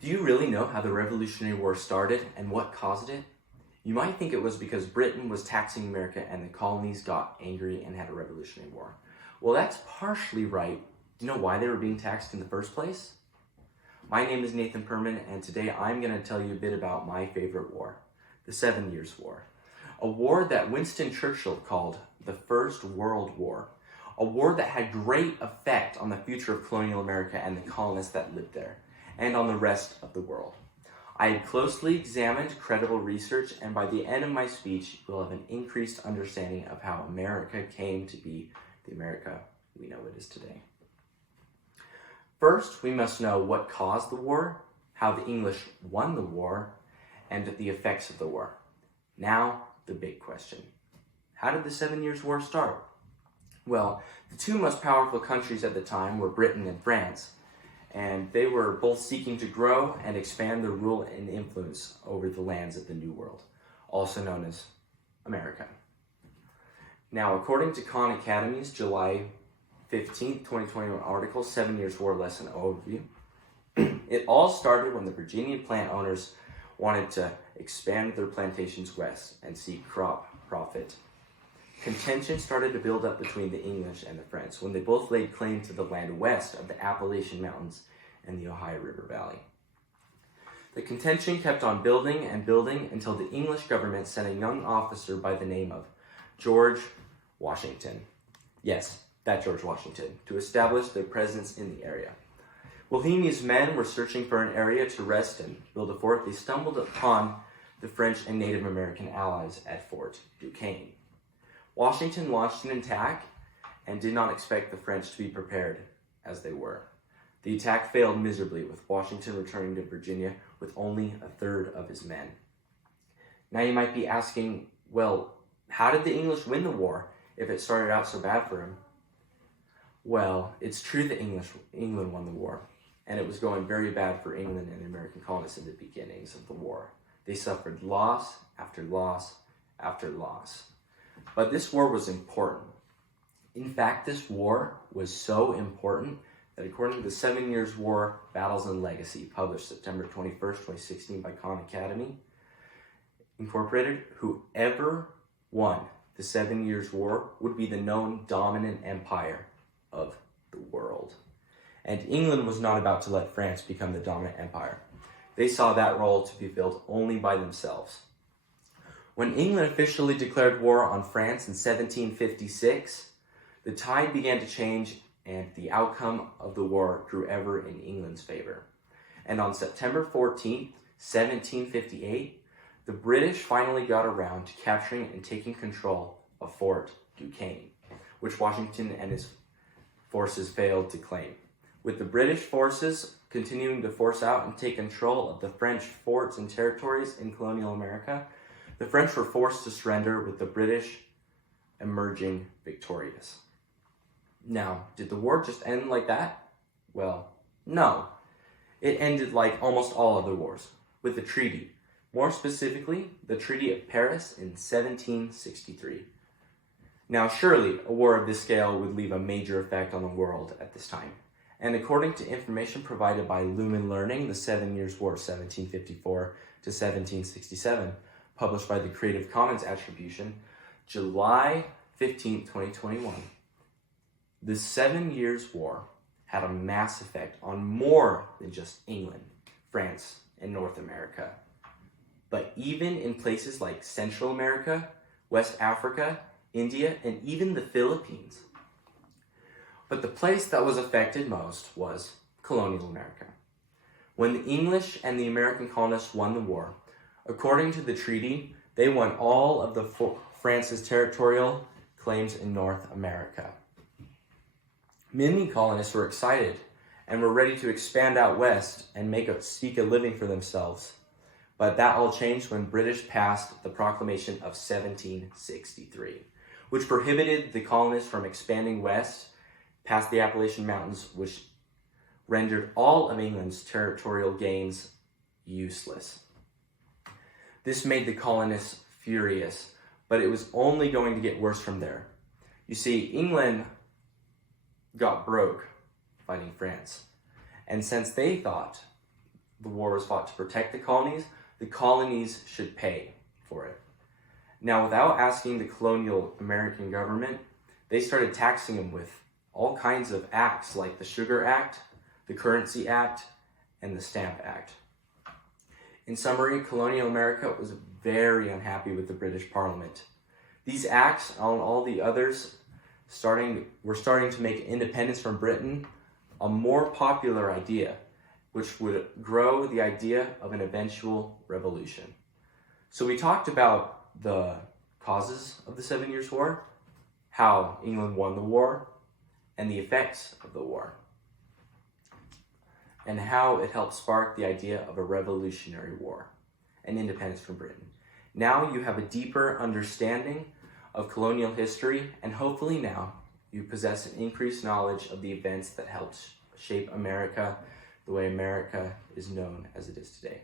Do you really know how the Revolutionary War started and what caused it? You might think it was because Britain was taxing America and the colonies got angry and had a Revolutionary War. Well, that's partially right. Do you know why they were being taxed in the first place? My name is Nathan Perman, and today I'm going to tell you a bit about my favorite war, the 7 Years' War. A war that Winston Churchill called the First World War. A war that had great effect on the future of colonial America and the colonists that lived there, and on the rest of the world. I had closely examined credible research, and by the end of my speech, you'll have an increased understanding of how America came to be the America we know it is today. First, we must know what caused the war, how the English won the war, and the effects of the war. Now, the big question. How did the 7 Years' War start? Well, the two most powerful countries at the time were Britain and France, and they were both seeking to grow and expand their rule and influence over the lands of the New World, also known as America. Now, according to Khan Academy's July 15, 2021 article, 7 Years' War Lesson Overview, it all started when the Virginian plant owners wanted to expand their plantations west and seek crop profit. Contention started to build up between the English and the French when they both laid claim to the land west of the Appalachian Mountains and the Ohio River Valley. The contention kept on building and building until the English government sent a young officer by the name of George Washington. Yes, that George Washington, to establish their presence in the area. While he and his men were searching for an area to rest and build a fort, they stumbled upon the French and Native American allies at Fort Duquesne. Washington launched an attack and did not expect the French to be prepared as they were. The attack failed miserably, with Washington returning to Virginia with only a third of his men. Now you might be asking, well, how did the English win the war if it started out so bad for them? Well, it's true that England won the war, and it was going very bad for England and the American colonists in the beginnings of the war. They suffered loss after loss after loss. But this war was important. In fact, this war was so important that according to the 7 Years' War Battles and Legacy, published September 21st, 2016 by Khan Academy Incorporated, whoever won the 7 Years' War would be the known dominant empire of the world. And England was not about to let France become the dominant empire. They saw that role to be filled only by themselves. When England officially declared war on France in 1756, the tide began to change and the outcome of the war grew ever in England's favor. And on September 14th, 1758, the British finally got around to capturing and taking control of Fort Duquesne, which Washington and his forces failed to claim. With the British forces continuing to force out and take control of the French forts and territories in colonial America, the French were forced to surrender, with the British emerging victorious. Now, did the war just end like that? Well, no. It ended like almost all other wars, with a treaty. More specifically, the Treaty of Paris in 1763. Now, surely a war of this scale would leave a major effect on the world at this time. And according to information provided by Lumen Learning, the 7 Years' War, 1754 to 1767, published by the Creative Commons Attribution, July 15, 2021. The 7 Years' War had a mass effect on more than just England, France, and North America, but even in places like Central America, West Africa, India, and even the Philippines. But the place that was affected most was colonial America. When the English and the American colonists won the war, according to the treaty, they won all of France's territorial claims in North America. Many colonists were excited and were ready to expand out west and seek a living for themselves. But that all changed when British passed the Proclamation of 1763, which prohibited the colonists from expanding west past the Appalachian Mountains, which rendered all of England's territorial gains useless. This made the colonists furious, but it was only going to get worse from there. You see, England got broke fighting France, and since they thought the war was fought to protect the colonies should pay for it. Now, without asking the colonial American government, they started taxing them with all kinds of acts like the Sugar Act, the Currency Act, and the Stamp Act. In summary, colonial America was very unhappy with the British Parliament. These acts and all the others were starting to make independence from Britain a more popular idea, which would grow the idea of an eventual revolution. So we talked about the causes of the 7 Years' War, how England won the war, and the effects of the war, and how it helped spark the idea of a revolutionary war and independence from Britain. Now you have a deeper understanding of colonial history, and hopefully now you possess an increased knowledge of the events that helped shape America the way America is known as it is today.